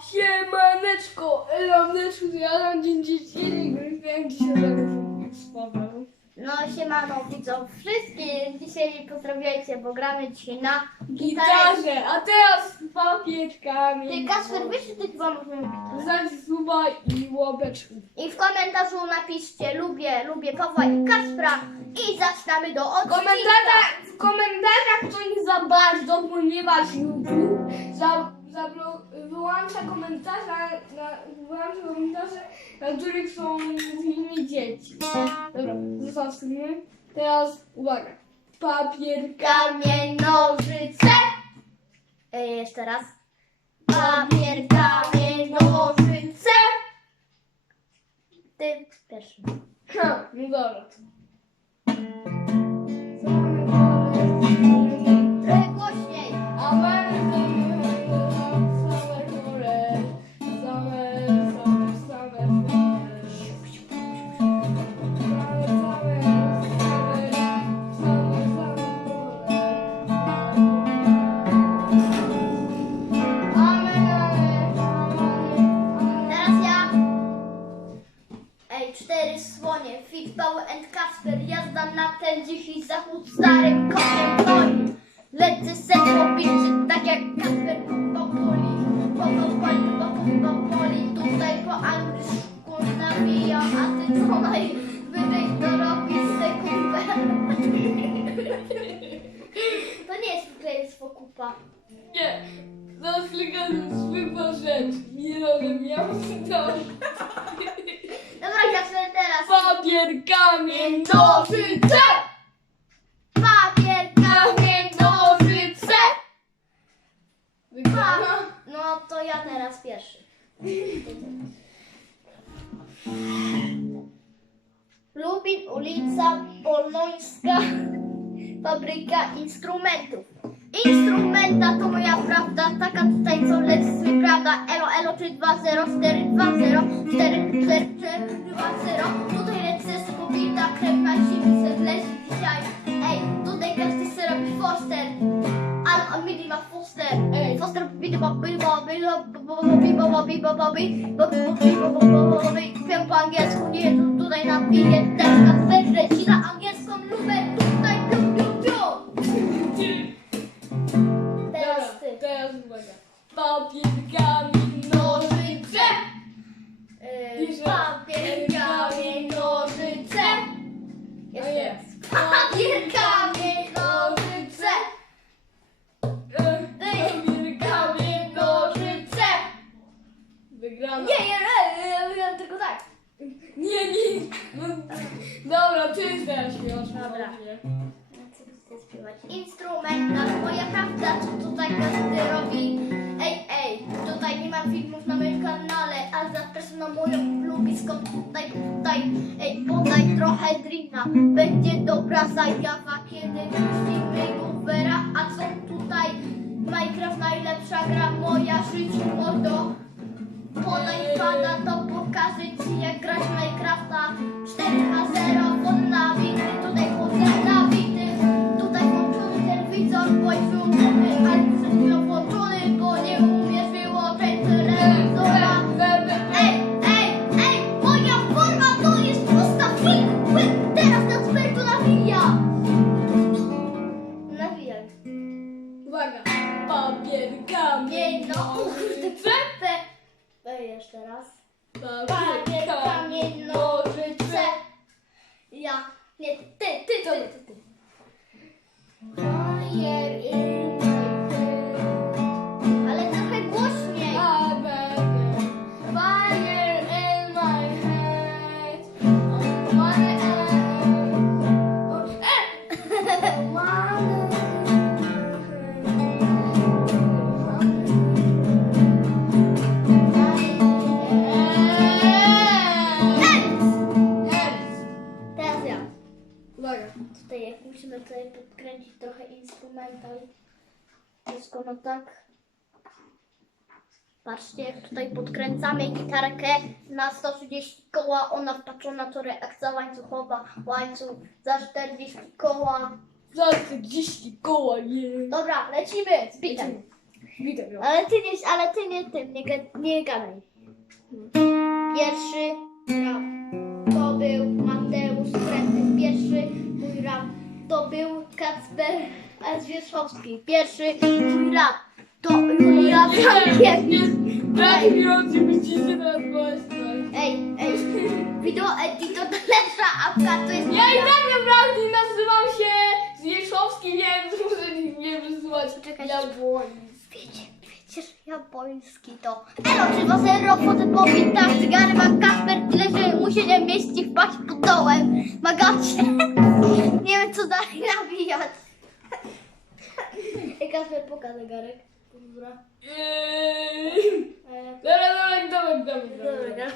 Siemaneczko, Elaneczko, ja na dzień dzieci grałem dzisiaj na z Paweł. No siemano widzą wszystkich. Dzisiaj pozdrawiajcie, bo gramy dzisiaj na gitarze. Gitarze, a teraz z papieczkami. Ty Kasper, wiesz, że ty chyba gitarę. Znać suba i łapeczki. I w komentarzu napiszcie lubię, lubię Pawła i Kaspra i zaczynamy do odcinka. Komentarzach, w komentarzach to nie za bardzo, ponieważ YouTube za, zablo, wyłącza komentarze, na, wyłącza komentarze, na których są filmy dzieci. Dobra, zostawmy. Teraz uwaga. Papier, Kamień, nożyce. Ej, jeszcze raz. Papier, kamień, nożyce. Ty pierwszy. Ha, no dobra. Trochę Paul and Kasper, jazda na ten dziki zachód, starym kotem koni. Lecę sen pobiczy, tak jak Kasper po poli, po poli, po po poli, tutaj po angielsku nabija, a ty co najwyżej dorobisz se kupę. To nie jest w kupa. Nie klikam zwykła rzecz. Nie ja muszę to. Dobra, Kasper, teraz. Papier, kamień, nożyce! Papier, kamień, nożyce. Wygrana. No to ja teraz pierwszy. Lubin, ulica Polońska, fabryka instrumentów. Instrumenta to moja prawda, taka tutaj co lecz prawda. Elo, elo, 3, 2, 0, 4, 2, 0, 4, 4, 4, 2, 0. Tutaj lecę z kubita, krew na zimce leży dzisiaj. Ej, tutaj każdy chce robić foster. I'm a mini ma foster. Ej, foster, bidy, bo, bidy, bo, bidy, bo, bidy, bo, bidy, bo, bidy, bo, bidy, bo, bo, bo, bo, bo, bo, po angielsku, nie, tutaj na bilet, też na węże, ci na angielską lubę. Najlepsza gra, moja życiu mordo. Podaj pada, to pokażę ci jak grać w Minecrafta 4 na 0, pod Papier, kamień, nożyce. Ja. Nie, ty, ty, ty, gitarkę na 130 koła, ona wpatrzona to reakcja łańcuchowa, łańcuch za 40 koła. Za 40 koła, je. Dobra, lecimy z bitem. Ale ty nie, ale ty nie tym, nie, ga- nie gadaj. Pierwszy rap to był Mateusz Kręty. Pierwszy mój rap to był Kacper Zwierzchowski. Pierwszy mój rap to Julia Sankiewicz. Brak mi oczywiście teraz właśnie. Ej, ej, wideo editor Lesza Apka to jest Ja i tak naprawdę nazywam się Zwierzchowski, więc muszę nie wyzywać Czekaj. jabłoni. Wiecie, wiecie, że japoński to Elo, czy was ero fotopowi tak cygary ma Kasper tyle, że mu się nie mieści wpaść pod dołem Magacie Nie wiem co dalej nabijać Ej Kasper, pokaż zegarek kurwa. Eee, Dobra, dawaj, dawaj, dawaj, dawaj. Dobra.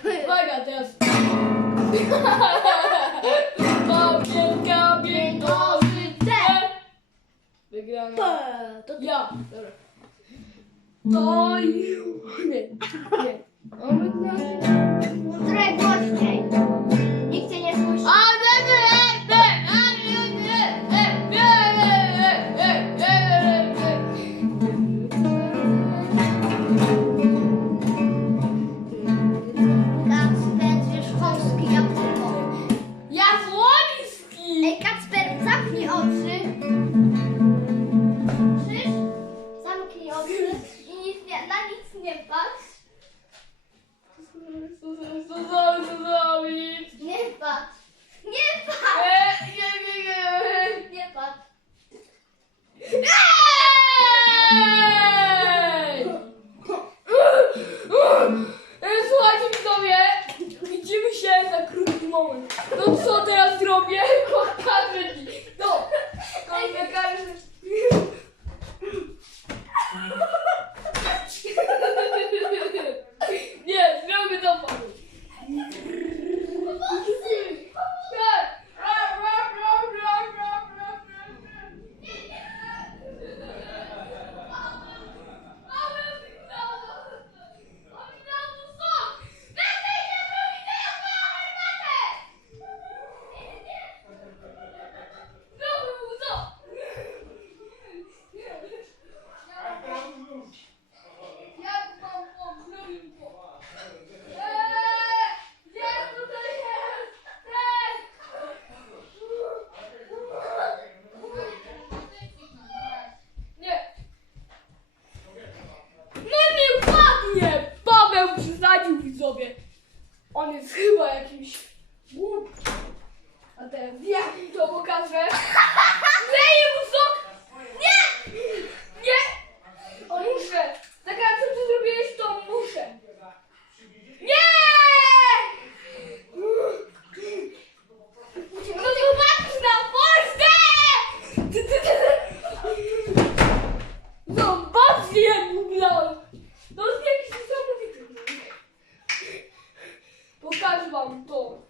pokażę wam to,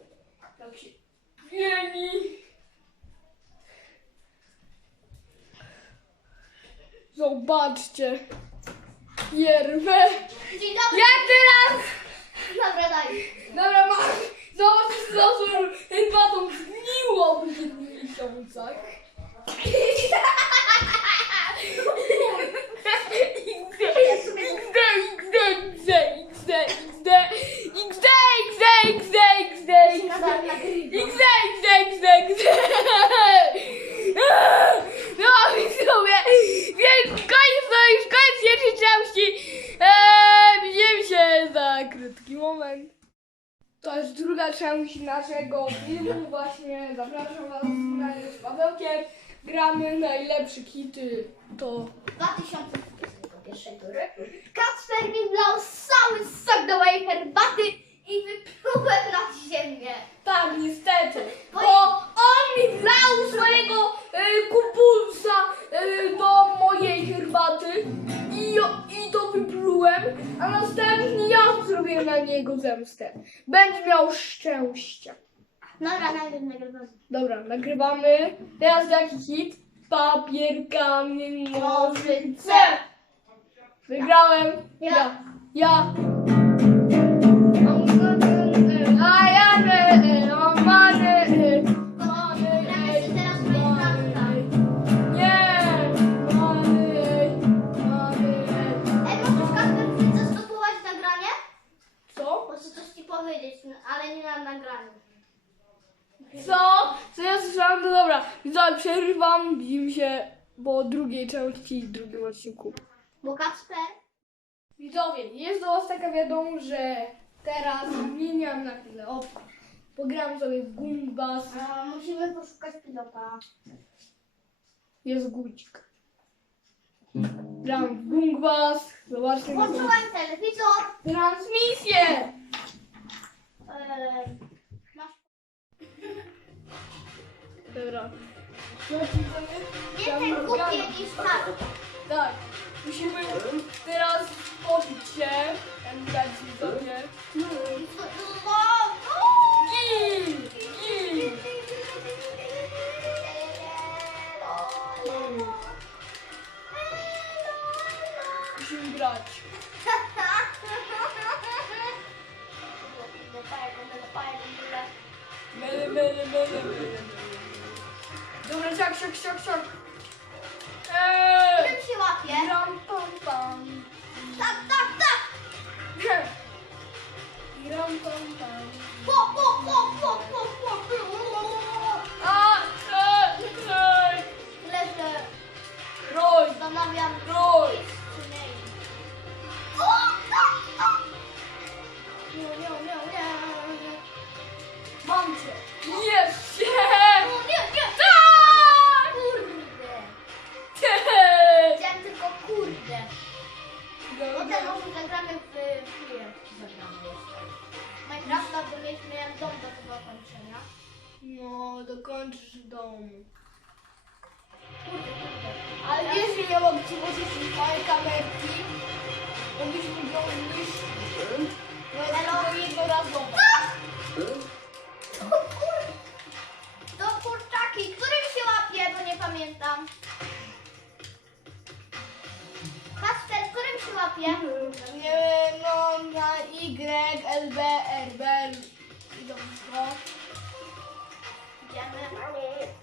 jak się pieni. Zobaczcie. Pierwę. Dzień dobry. Ja teraz. Dobra, daj. Dobra, mam. Zobacz, zobacz, chyba tą zgniłą brzydnicą, tak? XD, XD, XD, XD, XD, XD, XD herbatą zgniło w tych miesiącach. Nadal nagrywam. No widzowie, więc koniec, no już koniec pierwszej części. Eee, widzimy się za krótki moment. To jest druga część naszego filmu właśnie. Zapraszam was na z Pawełkiem. Gramy najlepsze kity. To 2021 tury. Kacper mi wlał cały sok do mojej herbaty i wyplułem na ziemię. tak niestety. Bo on mi wlał swojego e, kupulsa e, do mojej herbaty i, i to wyplułem, a następnie ja zrobię na niego zemstę. Będzie miał szczęście. Dobra, nagrywam, nagrywam. Dobra, nagrywamy. Teraz jaki hit? Papier, kamień, nożyce. Wygrałem. Ja. Ja. A nagraniu. Co? Co ja słyszałam? No dobra, widzowie, przerywam, widzimy się po drugiej części, drugim odcinku. Bo Kacper, Widzowie, jest do was taka wiadomość, że teraz zmieniam na chwilę opcję. Pogram sobie w Gumbas, a, musimy poszukać pilota. jest guzik. Gram w Gumbas, zobaczcie telewizor. transmisję! Eee, masz... Dobra. No, kupię Gumbas. niż tak. Tak, musimy teraz opić się, jak widać widzowie. No, no. Gil! Dobra, siak, siak, siak, siak. Eee! Czym się łapie? Gram kurde. Potem może zagramy w chwilę. Zagramy jeszcze. Minecrafta, bo miałem dom do tego kończenia. No, dokończysz w domu. Kurde, kurde. Ale wiesz, że ja mogę ci włożyć moje kamerki, mogliśmy go zniszczyć. No ale to jednorazowo. To kurczaki, którym się łapie, bo nie pamiętam. Łapie? Nie no na Y, L, B, R, B i dobrze. Idziemy.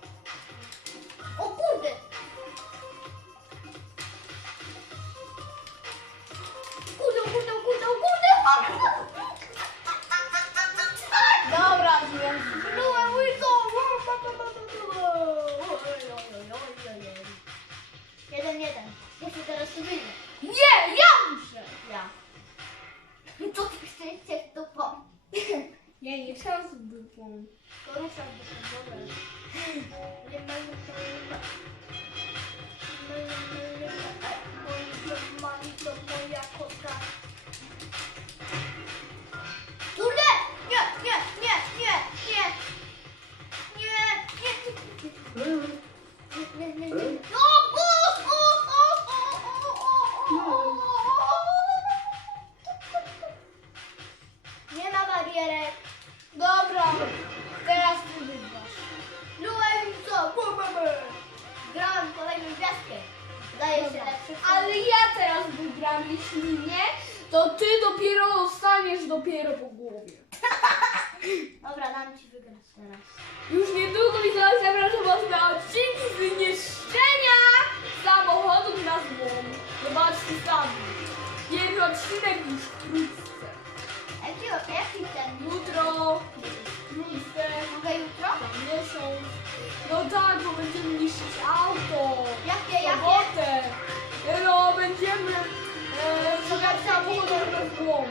E, szukać samochodów na złom.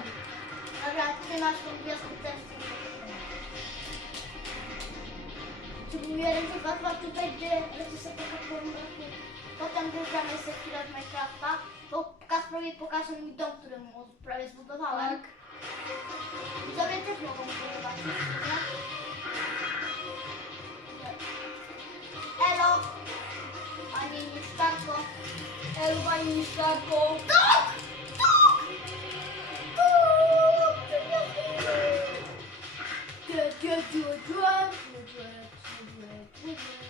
Dobra, ty masz tą gwiazdkę też. Jeden, dwa, dwa, tutaj, gdzie lecę sobie pokażę Potem wygramy sobie chwilę z Minecrafta, bo Kasprowi pokażę mój dom, który mu prawie zbudowałem. Tak. Widzowie też mogą nie? Elo! Ani niszczarko. Elba i Niszczarko. Tak! Tak! do it, do it, do it, do it, do it.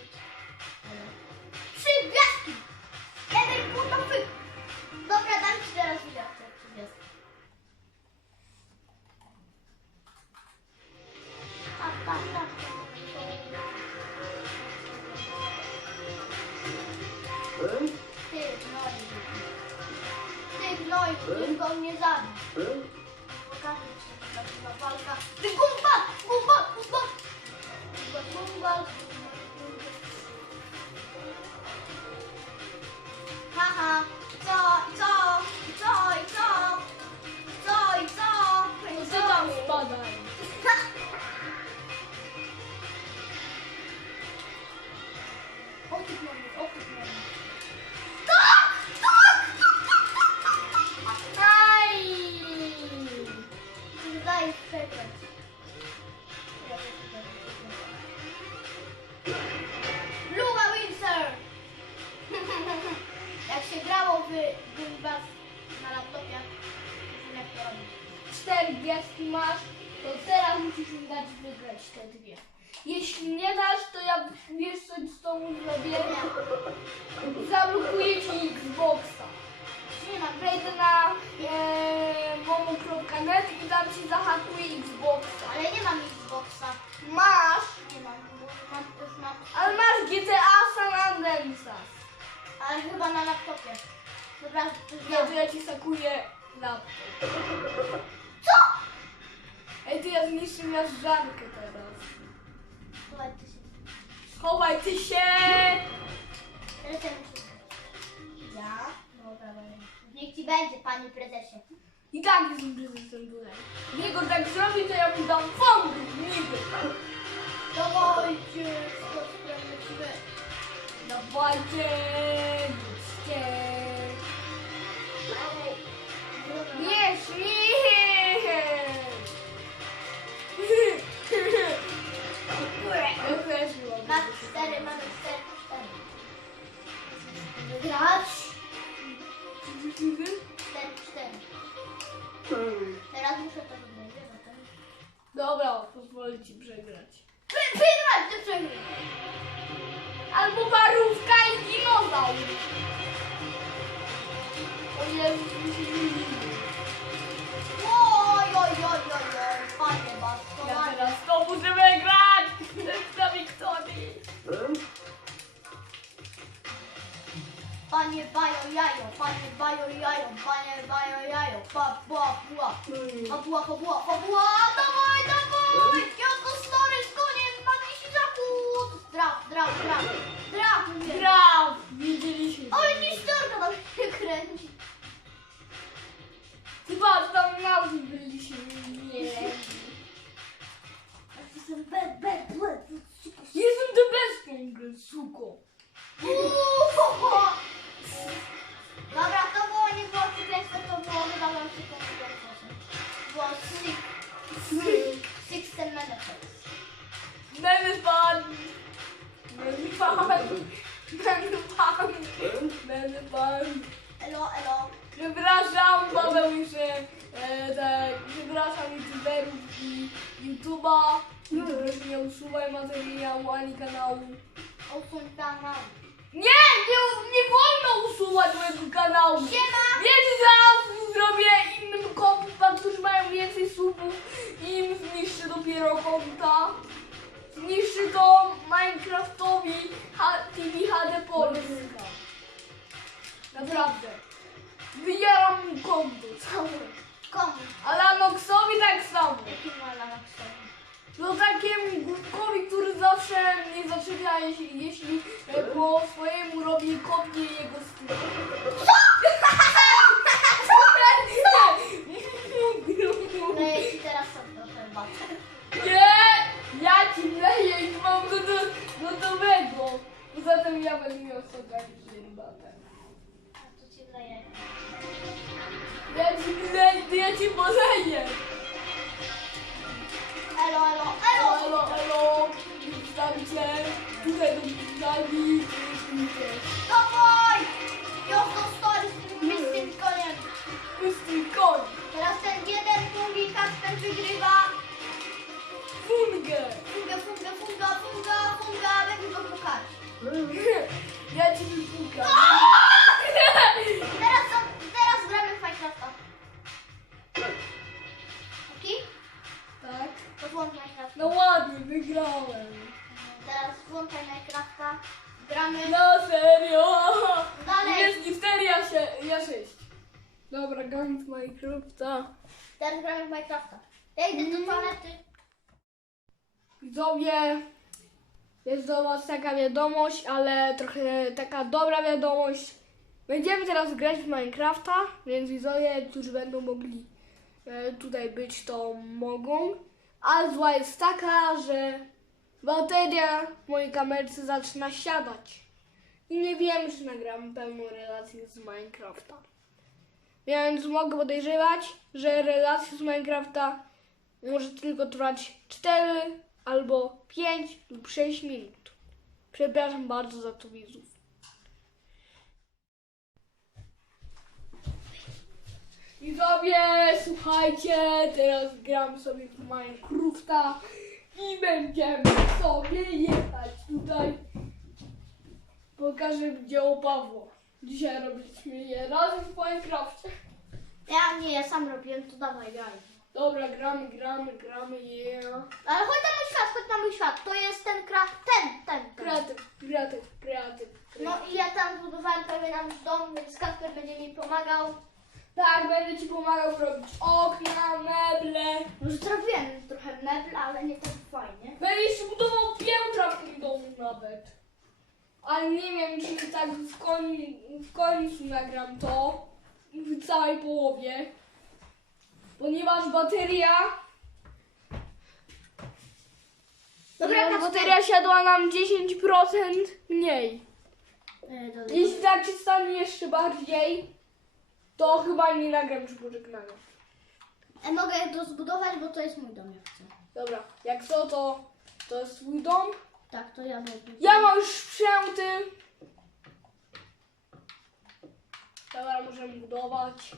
Jeśli nie dasz, to ja wiesz co z tobą zrobię? Zablokuję ci Xboxa. Nie mam Wejdę na e, momo.net i tam ci zahakuję Xboxa. ale nie mam Xboxa. Masz, Nie mam, mam, już mam. ale masz GTA San Andreas. Ale chyba na laptopie. Dobra, to Nie, to ja ci sakuję laptop. Co? Ej, ty ja zniszczę miażdżankę teraz. Słuchaj, ty się. Ty ja? Dobra, dobra. Niech ci będzie, panie prezesie. I tak jestem prezesem tutaj. Niego tak zrobi, to ja mu dam fądy, niby. Dawajcie, się. Dawajcie, idźcie. Nie! Cztery, mamy cztery, cztery. Wygrać. Cztery, cztery. Teraz muszę to wygrać, tym. Dobra, pozwolę ci przegrać. Wy, wygrać, ty przegraj. Albo parówka i dinozaur. O Jezu, bajo jajo, panie bajo jajo, pa, bua, bua. Fabuła, fabuła, fabuła, dawaj, dawaj! To stary z koniem na dziesięciaku! Draf, draf, draf, draf, mówię. Graf! Widzieliśmy. Oj, nisztorka tam się kręci. Ty patrz, tam dół byliśmy. Nie. Jestem be, be, be, Jestem the best suko. Nie, nie, nie wolno usuwać mojego kanału. Siema! Wiecie, zaraz zrobię innym konta, którzy mają więcej subów i im zniszczy dopiero konta. Zniszczy to Minecraftowi TV HD Polska. Naprawdę. Wyjaram mu konto całe. Komu? Alanoxowi takiemu głupkowi, który zawsze mnie zaczepia, jeśli, jeśli e, po swojemu robi kopnie jego styl. Leję ci teraz sam trochę baczę. Nie! Ja ci leję i mam do, do, gotowego. Poza tym ja będę miał i herbatę. A to ci wleję. Ja ci leję, ja ci poleję. Się, ja 6. Dobra, gang Minecrafta. Teraz gramy w Minecrafta. Ja idę do toalety. Widzowie, jest do Was taka wiadomość, ale trochę taka dobra wiadomość. Będziemy teraz grać w Minecrafta, więc widzowie, którzy będą mogli e, tutaj być, to mogą. A zła jest taka, że bateria w mojej kamerce zaczyna siadać. I nie wiem, czy nagram pełną relację z Minecrafta. Więc mogę podejrzewać, że relacja z Minecrafta może tylko trwać 4 albo 5 lub 6 minut. Przepraszam bardzo za to widzów. Widzowie, słuchajcie, teraz gram sobie w Minecrafta i będziemy sobie jechać tutaj. Pokażę dzieło Pawła. Dzisiaj robiliśmy je razem w Minecrafcie. Ja nie, ja sam robiłem, to dawaj, graj. Dobra, gramy, gramy, gramy, yeah. Ale chodź na mój świat, chodź na mój świat. To jest ten kra... ten, ten. ten. Kreatyw, kreatyw, kreatyw. No i ja tam zbudowałem prawie nasz dom, więc Kasper będzie mi pomagał. Tak, będę ci pomagał robić okna, meble. Już zrobiłem trochę mebl, ale nie tak fajnie. Będę jeszcze budował piętra w tym domu nawet. Ale nie wiem, czy tak w, koń, w końcu nagram to w całej połowie. Ponieważ bateria. Dobra, bateria siadła nam 10% mniej. E. Jeśli tak się stanie jeszcze bardziej, to chyba nie nagram już pożegnania. E, mogę to zbudować, bo to jest mój dom, jak chcę. Dobra, jak co, to to jest swój dom. Tak, to ja robię. Ja mam już sprzęty. Dobra, możemy budować.